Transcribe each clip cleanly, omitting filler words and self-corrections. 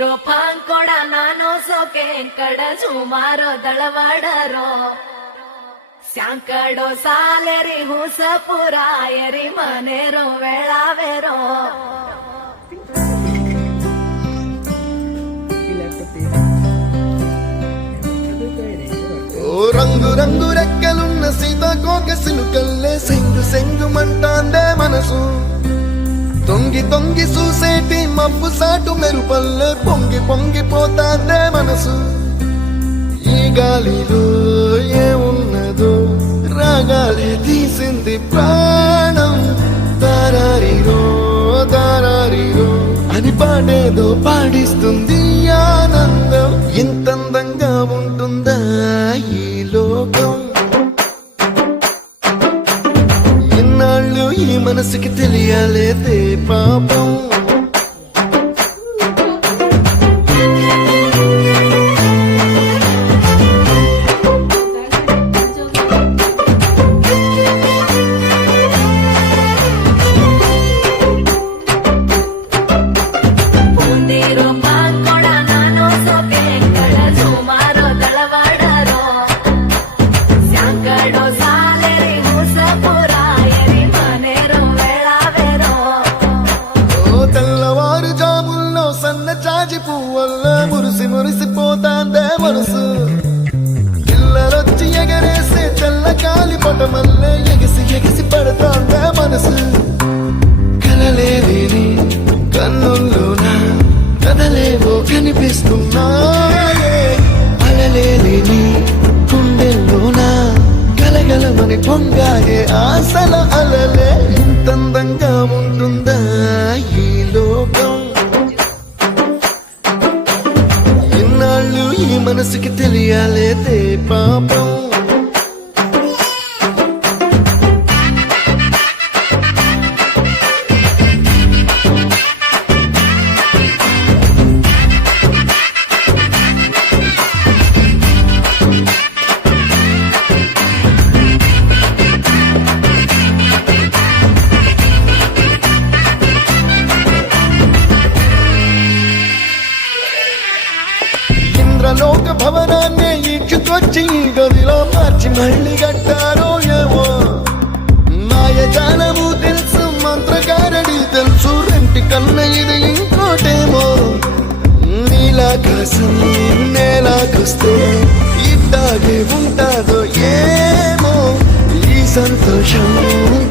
ನೀರೋ ಪಾಂಕೊಡ ನಾನು ಸೋಕೆ ಕಡ ಸುಮಾರೋ ದಳವಾಡರೋ ಸ್ಯಾಂಕಡೋ ಸಾಲೆರಿ ಹುಸ ಪುರಾಯರಿ ಮನೆರೋ ವೇಳಾವೆರೋ ఓ రంగు రంగు రెక్కలున్న సీతాకోక సిలుకల్లే సెంగు సెంగు మంటాందే మనసు తొంగి తొంగి చూసేటి మబ్బు సాటు మెరుపల్లే పొంగి పొంగిపోతాందే మనసు ఈ గాలిలో ఏమున్నదో రాగాలే తీసింది ప్రాణం దారారిరో దారారిరో అని పాడేదో పాడిస్తుంది ఆనందం ఇంతందంగా ఉంటుందా ఈ లోకం ఇన్నాళ్ళు ఈ మనసుకి తెలియాలేదే పాపం ನೀರೋ ಪಾಂಕೊಡ ನಾನು ಸೋಕೆ ಕಡ ಸುಮಾರೋ ದಳವಾಡರೋ ಸ್ಯಾಂಕಡೋ ಸಾಲೆರಿ ಹುಸ ಪುರಾಯರಿ ಮನೆರೋ ವೇಳಾವೆರೋ ఓ తెల్లవారు జాముల్లో సన్న చాచి పువ్వల్ల మురిసి మురిసిపోతాందే మనసు పిల్లలొచ్చి ఎగరేసే తెల్ల కాలి పటమల్లే ఎగిసి ఎగిసి పడతాందే మనసు కలలేని కన్నుల్లోన కదలేవో కనిపిస్తున్నాయే అలలేని గుండెల్లోన గలగలమని పొంగాయే ఆశల అలలే ఇంతందంగా ఉంటుందా ఈ లోకం ఇన్నాళ్ళు ఈ మనసుకి తెలియాలేదే పాపం ఇంద్రలోక భవనాన్ని ఈడ్చుకొచ్చి ఈ గదిలో మార్చి మళ్ళీ కట్టారో ఏమో మాయజాలము తెలుసు మంత్రగారడి తెలుసు రెంటి కన్న ఇది ఇంకోటేమో నీలాకాశం నేలాకొస్తే ఇట్టాగే ఉంటాదో ఏమో ఈ సంతోషం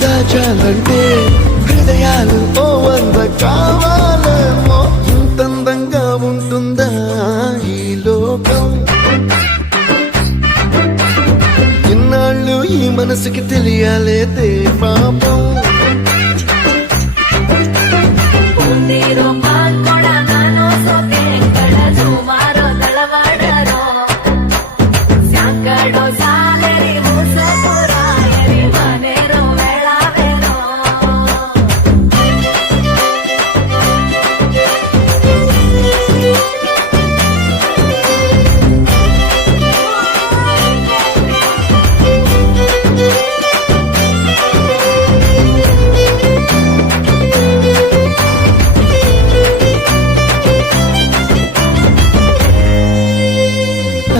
దాచాలంటే హృదయాలు ఓ వంద కావాలేమో ఇంతందంగా ఉంటుందా ఈ లోకం ఇన్నాళ్ళు ఈ మనసుకి తెలియాలేదే పాపం ನೀರೋ ಪಾಂಕೊಡ ನಾನು ಸೋಕೆ ಕಡ ಸುಮಾರೋ ದಳವಾಡರೋ ಸ್ಯಾಂಕಡೋ ಸಾಲೆರಿ ಹುಸ ಪುರಾಯರಿ ಮನೆರೋ ವೇಳಾವೆರೋ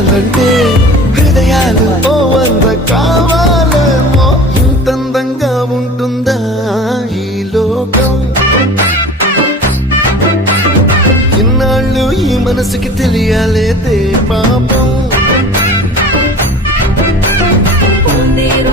అంటే హృదయాలు ఓ వంద కావాలేమో ఇంతందంగా ఉంటుందా ఈ లోకం ఇన్నాళ్ళు ఈ మనసుకి తెలియాలేదే పాపం ನೀರೋ